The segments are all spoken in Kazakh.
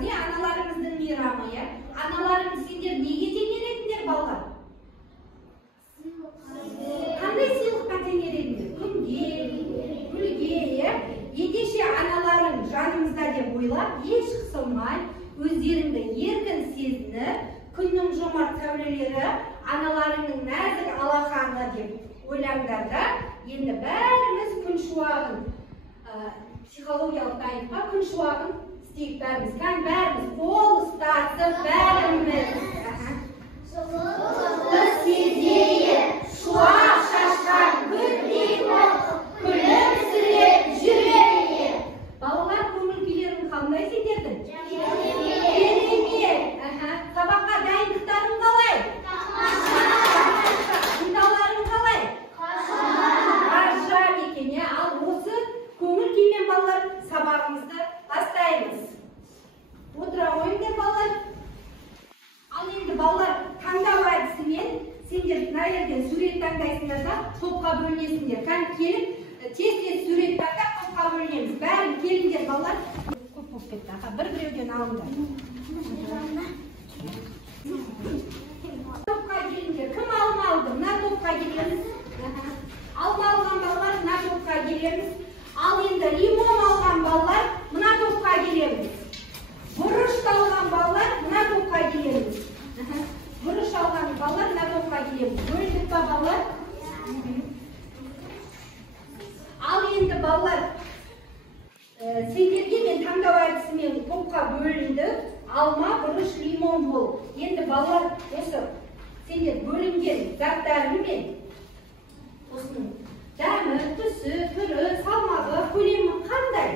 мейрамымыз, аналарымыздың мейрамы, аналарымыз сендер неге теңелетіндер балалар? Қандай сыйлыққа теңелетіндер? Күнге, гүлге, ендеше аналарың жанымызда деп ойлап, еш қысылмай, өздеріңді еркін сезініп, күннің жомарт сәулелері аналарыңның нәзік алақаны деп ойлаңдар да, енді бәріміз күн шуағын, психологиялық дайындыққа күн шуағын істейік бәріміз. Бәріміз қол ұстасып бәріміз. Жылылықты сезейік, шуақ шашқан күндей болып, күлімсіреп жүрейік. Балалар, көңіл күйлерің қандай сендердің? Керемет. Сабаққа дайындықтарың қалай? Ынталарың қалай? Ғажап екен. Ал осы көңіл күймен балалар сабағымызды бастаймыз. Отыра қойыңдар балалар. Ал енді балалар таңдау әдісімен сендер мына жерден сурет таңдайсыңдар да топқа бөлінесіңдер. Келіп тез-тез сурет таңдап топқа бөлінеміз. Бәрін келіңдер балалар. Көп болып кетті. Бір-біреуден алыңдар. Топқа келіңдер. Кім алма алды? Мына топқа келеміз. Алма алған балалар мына топқа келеміз. Ал енді лимон алған балалар мына топқа келеміз. Бұрыш алған балалар мына топқа келеміз. Бұрыш алған балалар мына топқа келеміз. Бөлдік па балалар? Ал енді балалар, сендерге мен таңдау әдісімен топқа бөлінді. Алма, бұрыш, лимон бол. Енді балалар, осы сендер бөлінген заттарымен осының дәмі, түсі, түрі, салмағы, көлемі қандай?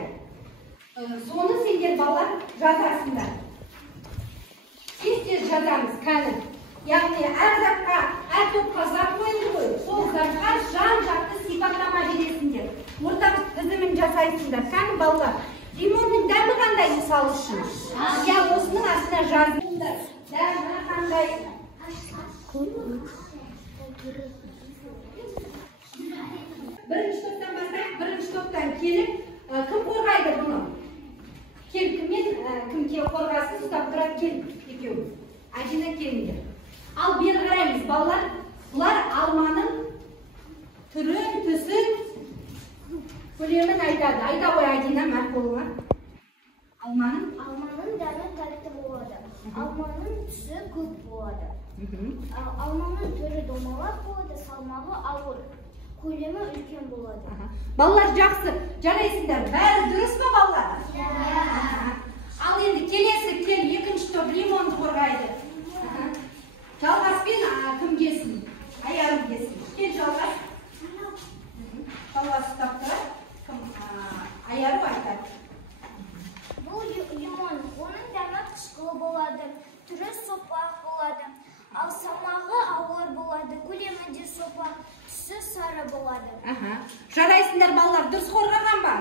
Соны сендер балалар жазасыңдар. Тез-тез жазамыз кәні. Яғни әр затқа, әр топқа зат қойылды ғой. Сол затқа жан-жақты сипаттама бересіңдер. Ортақ тізімін жасайсыңдар. Кәні балалар, лимонның дәмі қандай мысал үшін? Осының астына жазыңдар. Дәмі қандай? Бірінші топтан бастайық, бірінші топтан келіп, кім қорғайды бұны? Кім қорғасын, ұстап тұрады, келіп екеуі. Әжіне келіңдер. Ал бері қараймыз, балалар, бұлар алманың түрін, түсін, көлемін айтады. Айта ғой Әдина, мәр болуға. Алманың дәмі тәтті болады. Алманың түсі көп болады. Алманың түрі домалақ болады, салмағы ауыр. Көлемі үлкен болады. Балалар жақсы, жарайсыңдар. Бәрі дұрыс па балалар? Ал енді келесі екінші топ лимонды қорғайды. Жалғаспен кім келсін? Аярым келсін. Кел жалғас. Жалғас ұстап тұрады. Аяру айтады. Бұл лимон, оның дәмі қышқылы болады, түрі сопақ болады. Ал салмағы ауыр болады, көлемі де сопақ, түсі сары болады. Жарайсыңдар балалар, дұрыс қорғаған ба?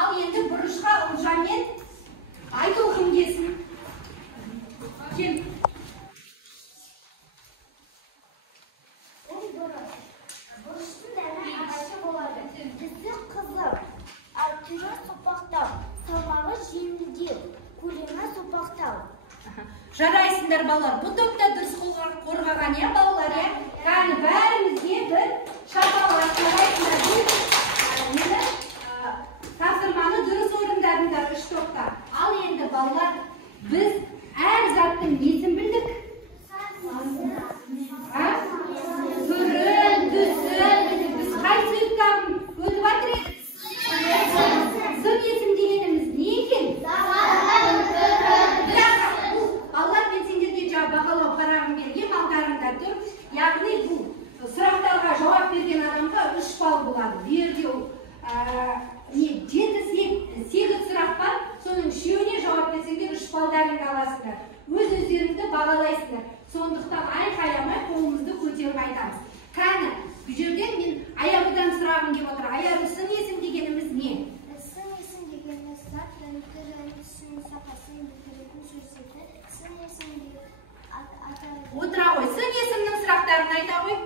Ал енді бұрышқа ұлжамен айту кім келсін? Кел. Бұрыштың дәмі ағашы болады, түсі қызыл, ал түрі сопақтау, салмағы жеңілдеу, көлемі сопақтау. Жарайсыңдар балалар, бұл топта дұрыс қорғаған балалар, кәні бәрімізге бір шапалақ жарайсыңдар. Тапсырманы дұрыс орындадыңдар үш топта. Ал енді балалар, біз әр заттың несін білдік? Түрін, түсін, біз қай сұйықтарын өтіп атыр едік? Сын есім дегеніміз не екен? Балалар, мен сендерге бағалау парағын берген алдарында тұр. Яғни бұл сұрақтарға жауап берген адамға 3 балл болады. Берде 7-8 сұрақ бар, соның 3-еуіне жауап берсеңдер 3 балдарыңды аласыңдар. Өз-өздеріңді бағалайсыңдар. Сондықтан айқайламай қолымызды көтеріп айтамыз. Кәні, бұл жерден мен Аярудан сұрағым келіп отыр. Аяру, сын есім дегеніміз не? Сын есім дегеніміз зат, түрін, түсін, сапасын білдіретін сөздерді сын есім деп атайды. Отыра ғой, сын есімнің сұрақтарын айта ғой.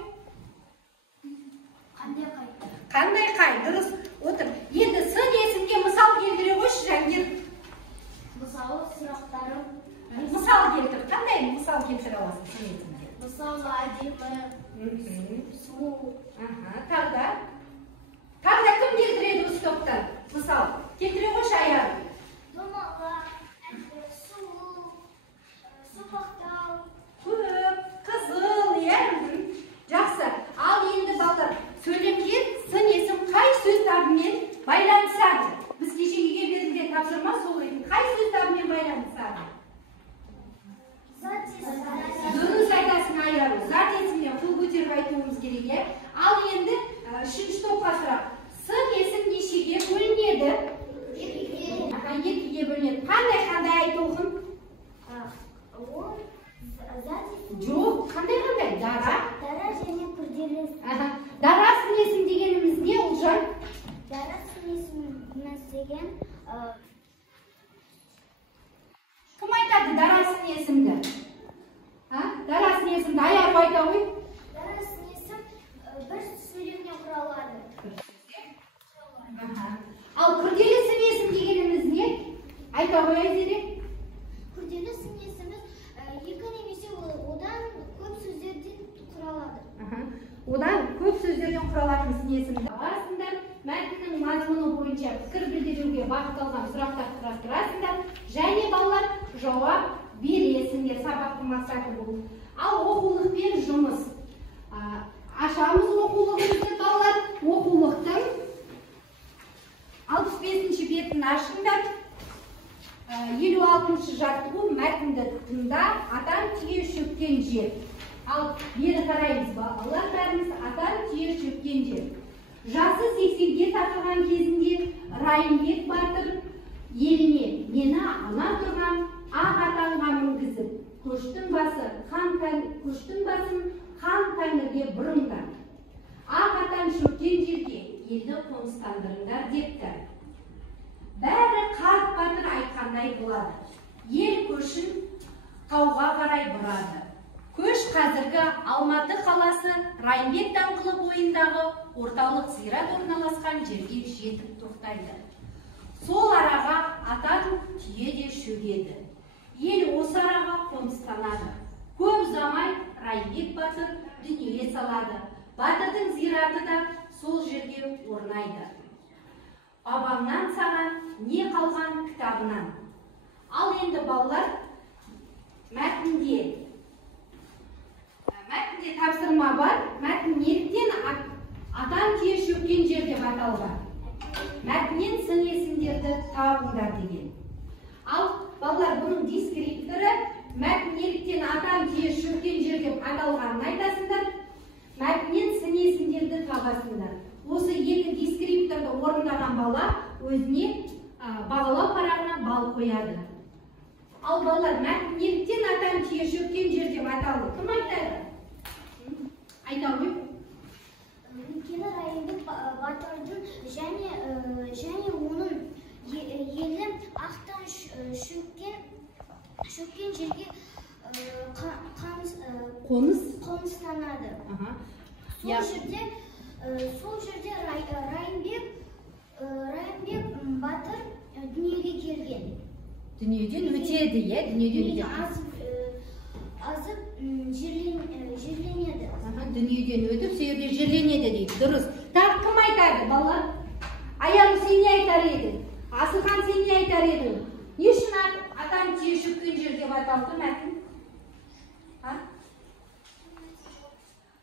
Қандай қай? Дұрыс. Отыр. Енді сын есімге мысал келтіре қойшы, Жангер. Мысалы, Tағы да кім келтіреді осы топтан? Мысал, келтіре қойшы аяғын. Домалақ, сұлу, сопақтау. Көп, қызыл, жақсы. Ал енді балдар, сөйлемге сын есім қай сөз табымен байланысады? Біз кешегіге берілген тапсырма сол еді. Қай сөз табымен байланысады? Дұрыс айтасың аяғы. Зат есіммен қол көтеріп айтуымыз керек. Ал енді үшінші топқа сұрақ. Сын есім нешеге бөлінеді? Екіге бөлінеді. Қандай айтуғын? Жоқ, қандай? Дара? Дара және күрделі. Дара сын есім дегеніміз не, Ұлжан? Дара сын есіміміз деген Кім айтады дара сын есімді? Дара сын есімді аяғы айта ғой? Дара сын есім бір сөйлемнен құралады. Ал күрделі сын есім дегеніміз не? Айта ғой, Айзере? Күрделі сын есіміз екі немесе одан көп сөздерден құралады. Одан көп сөздерден құралатын сын есімді. Арасында мәтіннің мазмұны бойынша пікір білдіруге бағытталған сұрақтар құрастырасыңдар, және балалар жауап бересіңдер. Сабақтың мақсаты бұл. Ал оқулықпен жұмыс. Ашамыз оқулығымызды балалар. Оқулықтың 65-ші бетін ашыңдар. 56-шы жаттығу мәтінді тыңда, атан түйе шөккен жер. Ал бері қараймыз балалар бәріміз атан түйе шөккен жер. Жасы 80-ге тақылған кезінде Райымбек батыр еліне мені ала тұрған ақ атанға мінгізіп, көштің басын хан тәңірге бұрыңдар. Ақ атан шөккен жерге елді қоныстандырыңдар депті. Бәрі қарт батыр айтқандай болады. Ел көшін тауға қарай бұрады. Көш қазіргі Алматы қаласы Райымбек даңғылы бойындағы орталық зират орналасқан жерге жетіп тоқтайды. Сол араға атан түйе де шөгеді. Ел осы араға қоныстанады. Көп ұзамай Райымбек батыр дүние салады. Батырдың зираты да сол жерге орнайды. Бабамнан саған не қалған кітабынан? Ал енді балалар, мәтінде тапсырма бар. Мәтін неліктен атан түйе шөккен жер деп аталған? Мәтіннен сын есімдерді табыңдар деген. Ал балалар, бұның дескрипторы мәтін неліктен атан түйе шөккен жер деп аталғанын айтасыңдар. Мәтіннен сын есімдерді табасыңдар. Осы екі дескрипторды орындаған бала өзіне бағалау парағына бал қояды. Ал балалар, мәтін неліктен атан түйе шөккен жер деп аталды? Кім айтады? Айта ғой. Өйткені Райымбек батырдың және оның елі ақтан шөккен жерге қоныстанады. Сол жерде Райымбек батыр дүниеге келген. Дүниеден өтеді, дүниеден азып жерленеді. Дүниеден өтіп, сөйерде жерленеді дейді. Дұрыс. Тағы кім айтады, балалар? Аяғы сен не айтар едің? Асылхан сен не айтар едің? Не үшін атан түйе шөккен жер деп аталды мәтін?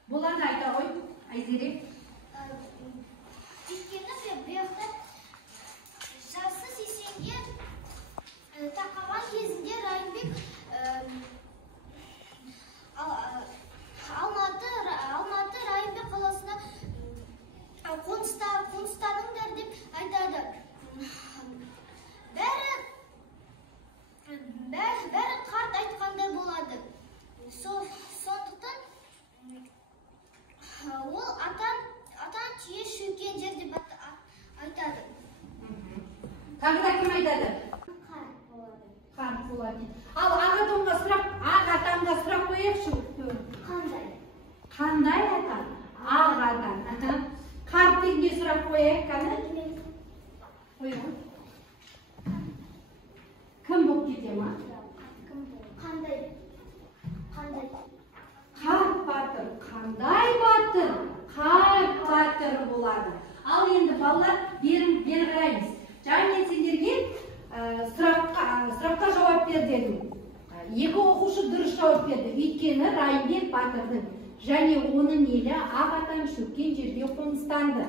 Боларды айта ғой, Айзере. Өйткені бұяқта жасы 80-ге тақалған кезінде Райымбек Алматы Райымбек қаласына қоныстаныңдар деп айтады. Бәрі қарт айтқандай болады. Сондықтан ол атан түйе шөккен жер деп айтады. Тағы да кім айтады? Қарт болады. Қарт болады. Ал ақ атанға сұрақ қояқшы. Қандай? Қандай атан? Ақ атан. Қарт дегенде сұрақ қояйық қаны? Қойған. Кім болып кете ма? Қандай? Қарт батыр. Қандай батыр? Қарт сұраққа жауап бер дедім. Екі оқушы дұрыс жауап берді. Өйткені Райымбек батырдың және оның елі ақ атан шөккен жерде қоныстанды.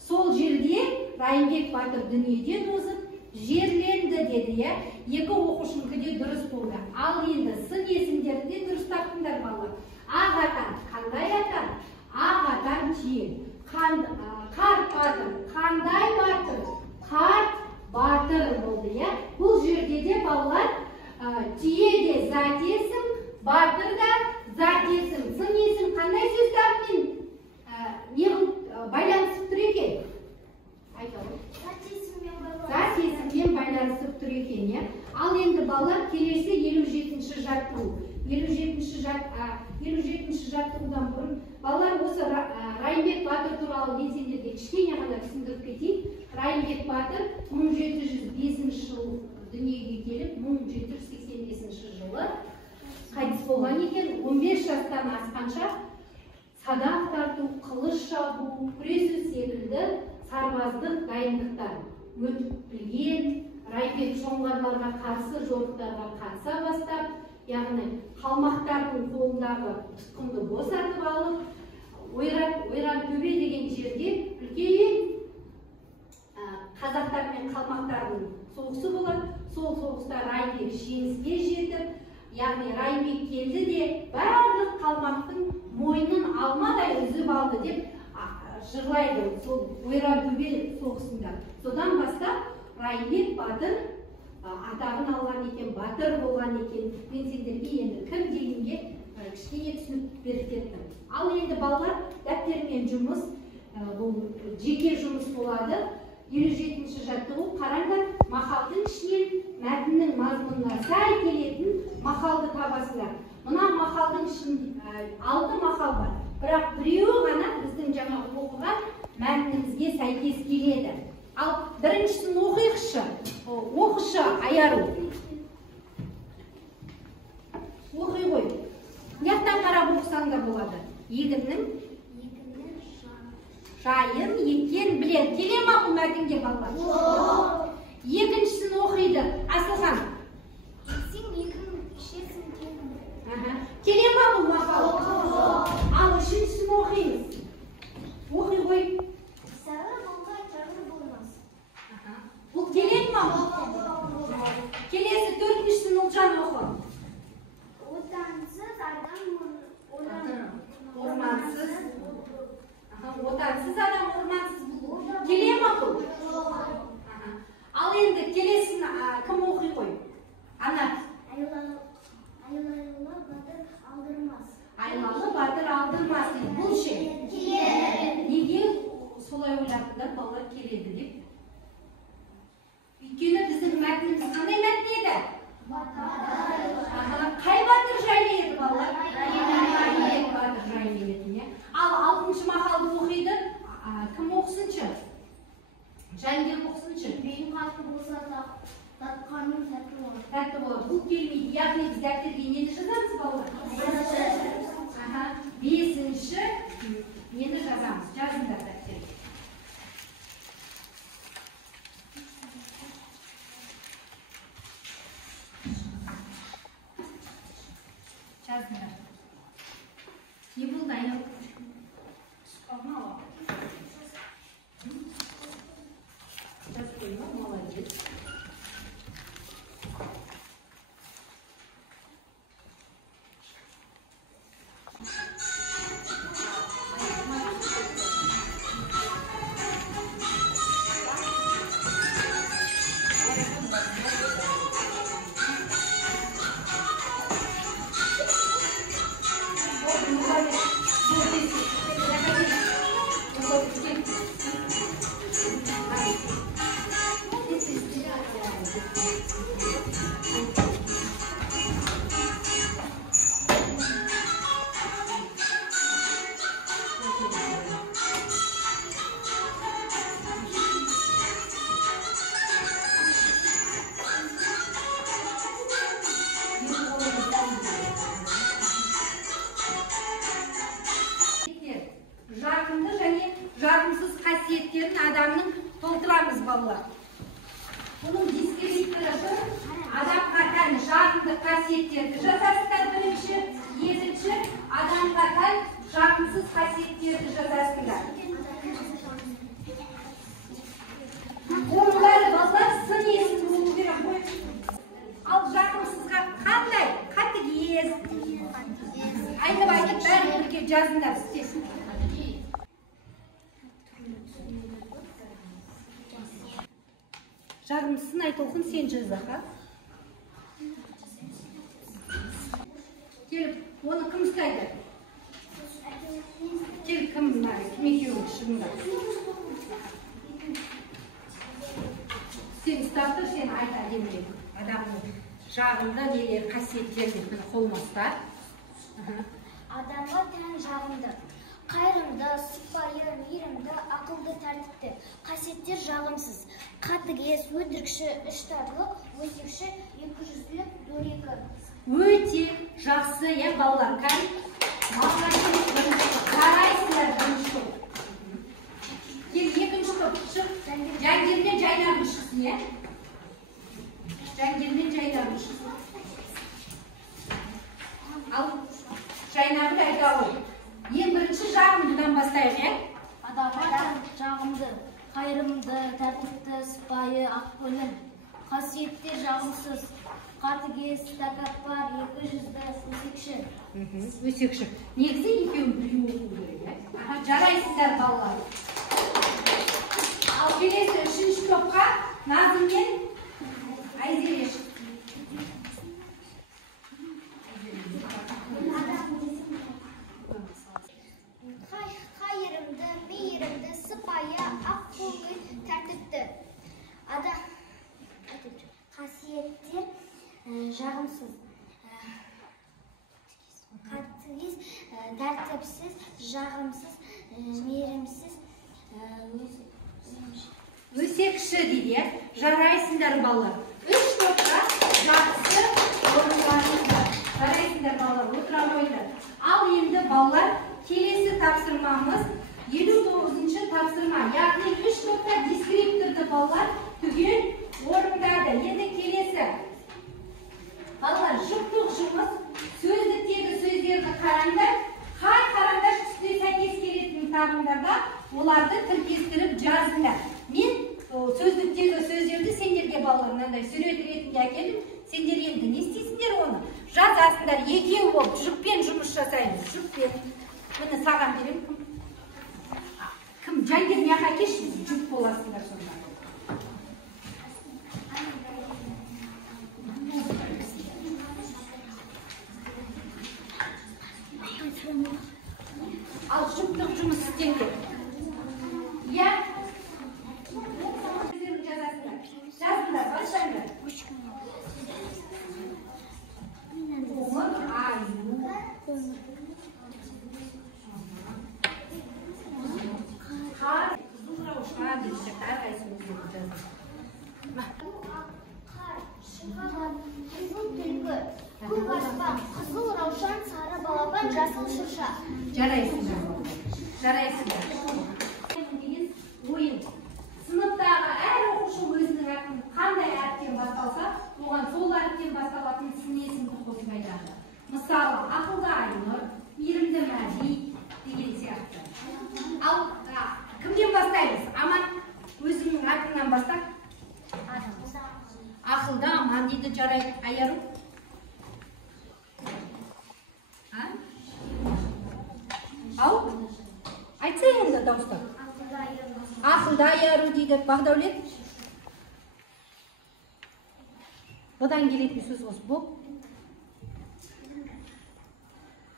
Сол жерде Райымбек батыр дүниеден озып жерленді деді. Екі оқушыныңқы де дұрыс болды. Ал енді сын есімдерді де дұрыс таптыңдар балалар. Ақ атан қандай атан? Ақ атан түйе. Қарт батыр қандай батыр? Қарт батыр болды. Бұл жерде де балалар түйе де зат есім, батыр да зат есім. Сын есім қандай сөздермен байланысып тұр екен? Зат есіммен байланысып тұр екен. Ал енді балалар келесі 57-ші жаттығу. 57-ші жаттығудан бұрын балалар осы Райымбек батыр туралы мен сендерге кішкене ғана түсіндіріп кетейін. Райымбек батыр 1705 жыл дүниеге келіп, 1785 жылы қайтыс болған екен. 15 жастан асқанша садақ тарту, қылыш шабу, күресу секілді сарбаздық дайындықтар өтіп білген. Райымбек жоңғарларға қарсы жорықтарға қатыса бастап, яғни қалмақтардың қолындағы тұтқынды босатып алып, Ойрантөбе деген жерде үлкен қазақтар мен қалмақтардың соғысы болады. Сол соғыста Райымбек жеңіске жетіп, яғни Райымбек келді де барлық қалмақтың мойнын алмадай үзіп алды деп жырлайды сол Ойрантөбе соғысында. Содан бастап Райымбек батыр атағын алған екен, батыр болған екен. Мен сендерге енді кім дегенге кішкене түсініп беріп кеттім. Ал енді балалар дәптермен жұмыс, бұл жеке жұмыс болады. 57-ші жаттығу. Қараңдар, мақалдың ішінен мәтіннің мазмұнына сай келетін мақалды табасыздар. Мына мақалдың ішінде 6 мақал бар. Бірақ біреуі ғана біздің жаңа оқыған мәтінімізге сәйкес келеді. Ал біріншісін оқиықшы. Оқышы Аяру. Оқи ғой. Яқтан қарап оқысаң да болады. Егіннің жайын еккен білер. Келе ма бұл мәтінге балалар? Екіншісін оқиды. Асылхан. Келе ма бұл мақал? Ал үшіншісін оқимыз. Оқи ғой. Бұл келе ма? Келесі төртіншісін Ұлжан оқы. Отансыз адам ормансыз. Келе ма бұл? Ал енді келесін кім оқи қой? Ана. Айлалы батыр алдырмас. Бұл ше? Неге солай ойлапты балалар келеді деп? Өйткені біздің мәтініміз қандай мәтін еді? Қай батыр жайлы еді балалар? Райымбек батыр жайлы еді. Ал 6-шы мақалды оқиды. Кім оқысыншы? Жәнібек оқысыншы. Мен қатты болса да татқаным тәтті болады. Тәтті болады. Бұл келмейді. Яғни біз дәптерге нені жазамыз балалар? 5-ші нені жазамыз? Жазыңдар дәптерге. Жазыңдар. Не болды айналып? Қалма ала. Жазып қойма, молодец. Жағымды және жағымсыз қасиеттерін адамның толтырамыз балалар. Бұның дискриптері адамға тән жағымды қасиеттерді жасасыңдар бірінші, екінші адамға тән жағымсыз қасиеттерді жасасыңдар. Оның бәрі балалар сын есім болу керек қой. Ал жағымсызға қандай? Қатыгез. Айтып бәрі бірге жазыңдар істесін. Жағымсызын айтылсын сен жазаға. Келіп, оны кім ұстайды? Келіп, кім екеуің шыңда? Сен ұстап тұр, сен айта демейді. Адамның жағымды нелер қасиеттерді қолмаста. Адамға тән жағымды, қайырымды, сыпайы, мейірімді, ақылды, тәртіпті. Қасиеттер жағымсыз. Қатыгез, өтірікші, іштарлық, өсекші, екіжүзділік, дөрекі. Өте жақсы, балалар. Жарайсыңдар бірінші топ. Кел екінші топ шық. Жангелмен жайнағын шықсын, Жангелмен жайнағын шықсын. Ал жайнағын айта ғой. Ең бірінші жағымдыдан бастайық, Адамға жағымды, қайырымды, тәртіпті, сыпайы, ақкөңіл. Қасиеттер жағымсыз. Қатыгез, тәкаппар, екіжүзді, өсекші. Өсекші. Негізі екеуін білу оқу керек, Жарайсыздар балалар. Ал келесі үшінші топқа Назым мен Айзере шықты. Қайырымды, мейірімді, сыпайы, ақкөңіл, тәртіпті. Қасиеттер жағымсыз. Қатыгез, тәртіпсіз, жағымсыз, мейірімсіз, Өсекші дейді, жарайсыңдар балалар. Үш топқа жақсы орындарыңыздар. Жарайсыңдар балалар, отыра қойыңдар. Ал енді балалар, келесі тапсырмамыз 59-шы тапсырма. Яғни үш топқа дескриптірді балалар түгел орындады. Енді келесі. Балалар, жұптық жұмыс, сөздіктегі сөздерді қараңдар. Қай қараңдар үстіне сәйкес келетін табыңдарда оларды тіркестіріп жазыңдар. Мен сөздіктегі сөздерді сендерге балалар мынандай сурет ретінде әкелдім. Сендер енді не істейсіңдер оны? Жазасыңдар, екеу болып жүкпен жұмыс жасаймыз. Жүкпен. Міне саған берем. Кім? Жангер мияқа кеш, жүк боласыңдар сонда. Ал жүктік жұмыс істеңдер. Жазыңдар, бастаңдар. Қоңыр аю. Қар, қызыл рауша десек, әрқайсысы өзгеріп жазыңдар. Қар, шыққан, қызыл түлкі, көк аспан, қызыл раушан, сары балапан, жасыл шырша. Жарайсыңдар. Жарайсыңдар. Ойын. Сыныптағы әр оқушы өзінің атын қандай әріптен басталса, оған сол әріптен басталатын сын есімді қосып айтады. Мысалы, ақылды Айнұр, мейірімді Мәди деген сияқты. Ал кімден бастаймыз? Аман өзінің атынан бастап. Ақылды Аман дейді, жарайды. Айару? Ау? Айтса енді дауыстап. Ақылды Айару дейді. Бағдаулет? Бұдан келетін сөз осы бұл.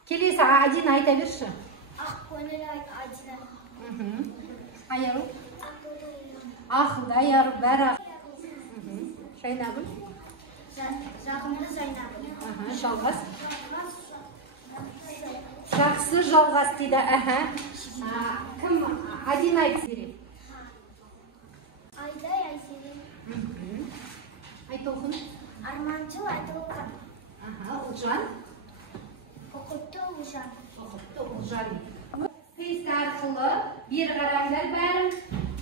Келесі один айта берші. Ақкөңіл Адина. Айару? Ақылды Айару, бәрі ақылды. Жайнагүл? Жағымды Жайнагүл. Жалғас? Жақсы жалғас дейді. Кім один айтсы береді? Айдай Айсере. Айтолқын? Арманшыл Айтолқан. Ұлжан? Ұқыпты Ұлжан. Ұқыпты Ұлжан. Тест арқылы бері қараңдар бәрін.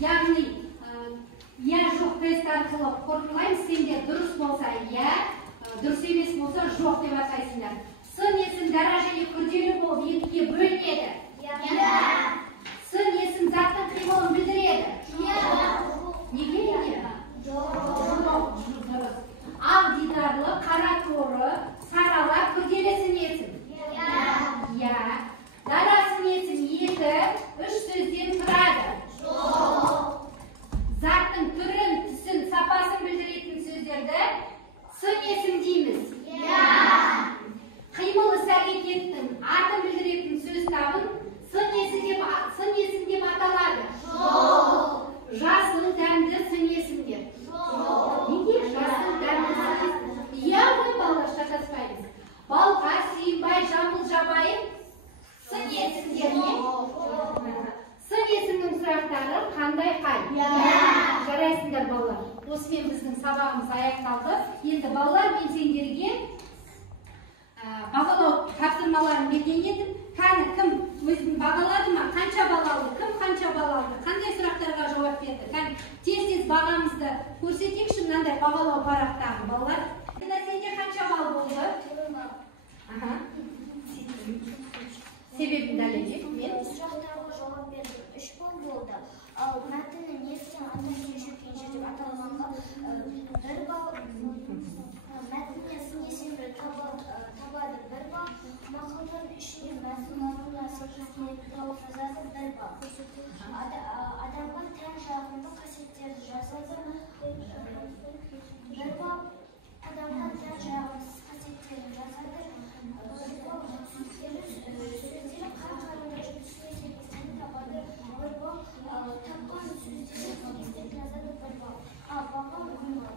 Яғни, я жоқ тест тест арқылы қорытындылаймыз. Сендер дұрыс болса иә, дұрыс емес болса жоқ деп атайсыңдар. Сын есім дара және күрделі болып екіге бөлінеді. Сын есім заттың қимылын білдіреді. Неге? Дұрыс. Ақ дидарлы, қара торы, сарала күрделі сын есім. Дара сын есім 2-3 сөзден тұрады. Заттың түрін, түсін, сапасын білдіретін сөздерді сын есім дейміз. Қимыл іс әрекеттің атын білдіретін сөз табын сын есім деп аталады. Жасыл дәмді сын есімдер. Неге жасыл дәмді сын есім? Иә ғой балалар, шатаспаймыз. Балға, сүйінбай, жамбыл, жабайы сын есімдер ме? Сын есімнің сұрақтары қандай қай? Жарайсыңдар балалар. Осымен біздің сабағымыз аяқталды. Енді балалар, мен сендерге бағалау тапсырмаларын берген едім. Кім өзін бағалады ма? Қанша балалы? Кім қанша балалы? Қандай сұрақтарға жауап берді? Тез бағамызды көрсетейікші, мынандай бағалау парақтағы балалар. Сенде қанша бал болды? Себебін дәлелдеп, мен сұрақтарға жауап бердім. 3 бал болды. Ал мәтіннің неліктен ата-ана жүрген жерде аталғанға 1 бал. Мәтіннен сын есімді табады 1 бал. Мақалдардың ішінде мәтін мазмұнына сәйкес келетін тауып жазады 1 бал. Адамға тән жағымды қасиеттерді жазады 1 бал. Адамға тән жағымсыз қасиеттерді жазады 1 бал. Сөздері қай-қайда түсіне сәйкестігін табады 1 бал. Тапқан сөздері сәйкестігін жазады 1 бал. Баға 10 бал.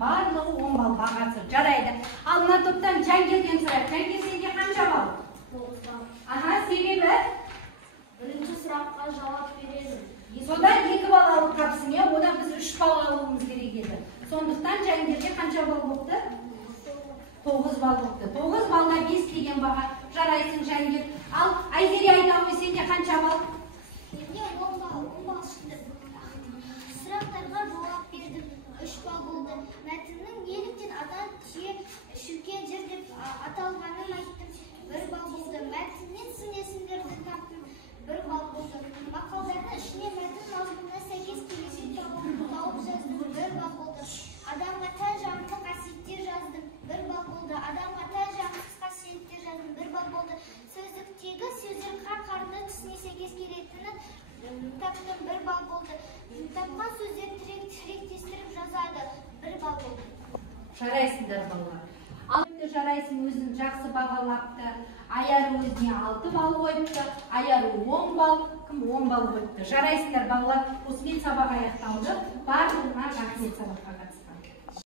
Барлығы 10 бал бағасы. Жарайды. Ал мына топтан Жангелден сұрайық. Жангел, сенде қанша бал? 9 бал. Себебі? Бірінші сұраққа жауап береді. Содан 2 бал алып қапсың, одан біз 3 бал алуымыз керек еді. Сондықтан Жангелде қанша бал болыпты? 9 бал болыпты. 9 балға 5 деген баға. Жарайсың Жангел. Ал Айзере айта ғой, сенде қанша бал? Менде 10 бал шықты. Сұрақтарға жауап бердім. 3 бал болды. Мәтіннің неліктен ата түйе шүркен жер деп аталғанын айттым. 1 бал болды. Мәтіннен сын есімдерді таптым. 1 бал болды. Мақалдардың ішіне мәтін мазмұнына сәйкес келетін тауып жаздым. 1 бал болды. Адамға тән жағымды қасиеттер жаздым. 1 бал болды. Адамға тән жағымсыз қасиеттер жаздым. 1 бал болды. Сөздіктегі сөздер қар-қарында түсіне сәйкес келетіні таптым. 1 бал болды. Тапқан сөздерді тіректестіріп жазады. 1 бал болды. Жарайсыңдар балалар. Ал жарайсың, өзін жақсы бағалапты. Аяры өзіне 6 бал қойыпты. Аяры 10 бал, кім 10 бал қойыпты. Жарайсыңдар балалар. Осымен сабақ аяқталды. Барлығына рахмет сабаққа қатысты.